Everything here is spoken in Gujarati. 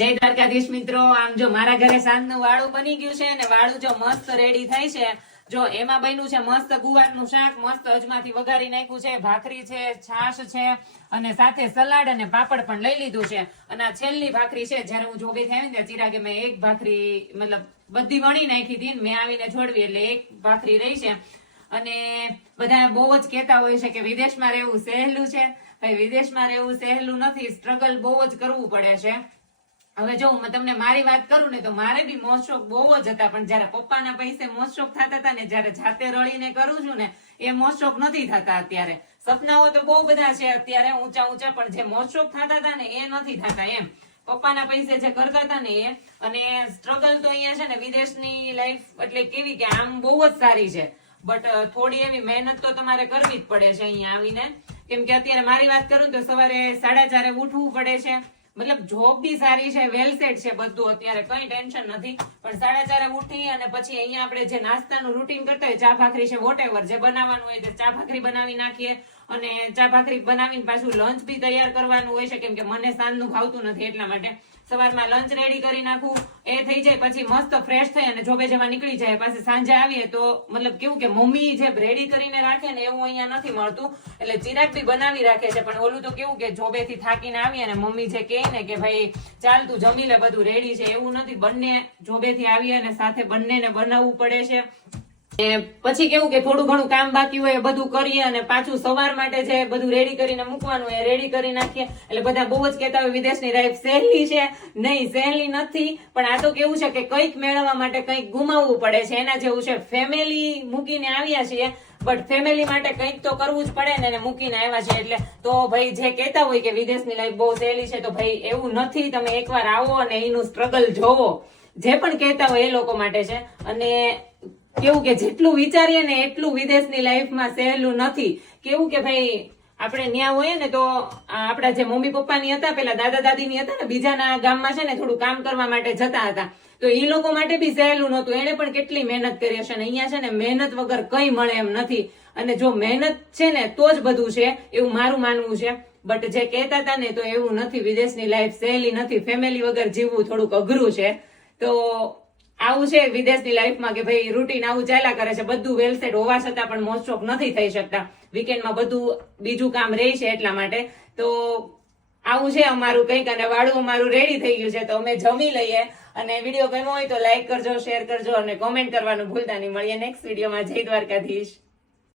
જય દ્વારકાધીશ મિત્રો, આમ જો મારા ઘરે સાંજનું વાળું બની ગયું છે અને વાળું જો મસ્ત રેડી થાય છે. જો એમાં બન્યું છે મસ્ત ગુવારનું શાક, મસ્ત અજમાથી વઘારી નાખ્યું છે, ભાખરી છે, છાશ છે અને સાથે સલાડ અને પાપડ પણ લઈ લીધું છે. અને આ છેલ્લી ભાખરી છે. જયારે હું જોબેથી આવી ને ચિરાગે મેં એક ભાખરી મતલબ બધી વણી નાખી હતી ને મેં આવીને છોડવી એટલે એક ભાખરી રહી છે. અને બધા બહુ જ કહેતા હોય છે કે વિદેશમાં રહેવું સહેલું છે. ભાઈ વિદેશમાં રહેવું સહેલું નથી, સ્ટ્રગલ બહુ જ કરવું પડે છે. હવે જો હું તમને મારી વાત કરું ને તો મારે બી મોજ શોખ બહુ જ હતા, પણ જયારે પપ્પાના પૈસે મોજ શોખ થતા હતા ને જયારે જાતે રળીને કરું છું ને એ મોજ શોખ નથી થતા. અત્યારે સપનાઓ તો બહુ બધા છે અત્યારે ઊંચા ઊંચા, પણ જે મોજ શોખ થતા હતા ને એ નથી થતા. એમ પપ્પાના પૈસે જે કરતા હતા ને એ. અને સ્ટ્રગલ તો અહીંયા છે ને વિદેશની લાઈફ એટલે કેવી કે આમ બહુ જ સારી છે, બટ થોડી એવી મહેનત તો તમારે કરવી જ પડે છે અહીંયા આવીને. કેમ કે અત્યારે મારી વાત કરું તો સવારે 4:30 ઉઠવું પડે છે. મતલબ જોબ બી સારી છે, વેલ સેટ છે બધું, અત્યારે કઈ ટેન્શન નથી. પણ 4:30 ઉઠી અને પછી અહીંયા આપણે જે નાસ્તાનું રૂટીન કરતા હોય, ચા ભાખરી છે વોટેવર જે બનાવવાનું હોય તે ચા ભાખરી બનાવી નાખીએ. અને ચા ભાખરી બનાવીને પાછું લંચ બી તૈયાર કરવાનું હોય છે, કેમ કે મને સાંજનું ભાવતું નથી એટલા માટે સવારમાં લંચ રેડી કરી નાખું. એ થઈ જાય પછી મસ્ત ફ્રેશ થઈ અને જોબે જવા નીકળી જાય. પાછી સાંજે આવીએ તો મતલબ કેવું કે મમ્મી જે રેડી કરીને રાખે ને એવું અહીંયા નથી મળતું. એટલે ચિરાગ બી બનાવી રાખે છે, પણ ઓલું તો કેવું કે જોબેથી થાકીને આવીએ ને મમ્મી જે કહે ને કે ભાઈ ચાલ તું જમી લે બધું રેડી છે, એવું નથી. બંને જોબેથી આવીએ અને સાથે બંનેને બનાવવું પડે છે. પછી કેવું કે થોડું ઘણું કામ બાકી હોય એ બધું કરીએ અને પાછું સવાર માટે જે બધું રેડી કરીને મૂકવાનું એ રેડી કરી નાખીએ. એટલે બધા બહુ જ કહેતા હોય વિદેશની લાઈફ સહેલી છે. નહીં, સહેલી નથી, પણ આ તો કેવું છે કે કંઈક મેળવવા માટે કંઈક ગુમાવવું પડે છે, એના જેવું છે. ફેમિલી મૂકીને આવ્યા છીએ, બટ ફેમિલી માટે કંઈક તો કરવું જ પડે ને, એને મૂકીને આવ્યા છે. એટલે તો ભાઈ જે કહેતા હોય કે વિદેશની લાઈફ બહુ સહેલી છે, તો ભાઈ એવું નથી. તમે એકવાર આવો અને એનું સ્ટ્રગલ જોવો. જે પણ કહેતા હોય એ લોકો માટે છે. અને કેવું કે જેટલું વિચારીએ ને એટલું વિદેશની લાઈફમાં સહેલું નથી. કેવું કે ભાઈ આપણે ન્યા હોઈએ ને તો આપડા જે મમ્મી પપ્પાની હતા, પેલા દાદા દાદીની હતા ને, બીજાના ગામમાં છે ને થોડું કામ કરવા માટે જતા હતા, તો એ લોકો માટે બી સહેલું નહોતું. એને પણ કેટલી મહેનત કરી હશે. ને અહીંયા છે ને મહેનત વગર કઈ મળે એમ નથી. અને જો મહેનત છે ને તો જ બધું છે, એવું મારું માનવું છે. બટ જે કહેતા હતા ને તો એવું નથી, વિદેશની લાઈફ સહેલી નથી. ફેમિલી વગર જીવવું થોડુંક અઘરું છે. તો આવું છે વિદેશની લાઈફમાં કે ભાઈ રૂટીન આવું ચાલ્યા કરે છે. બધું વેલસેટ હોવા છતાં પણ મોજ શોખ નથી થઈ શકતા. વીકેન્ડમાં બધું બીજું કામ રહે છે એટલા માટે. તો આવું છે અમારું કંઈક. અને વાળું અમારું રેડી થઈ ગયું છે, તો અમે જમી લઈએ. અને વિડીયો ગમ્યો હોય તો લાઈક કરજો, શેર કરજો અને કોમેન્ટ કરવાનું ભૂલતા નહીં. મળીએ નેક્સ્ટ વિડીયોમાં. જય દ્વારકાધીશ.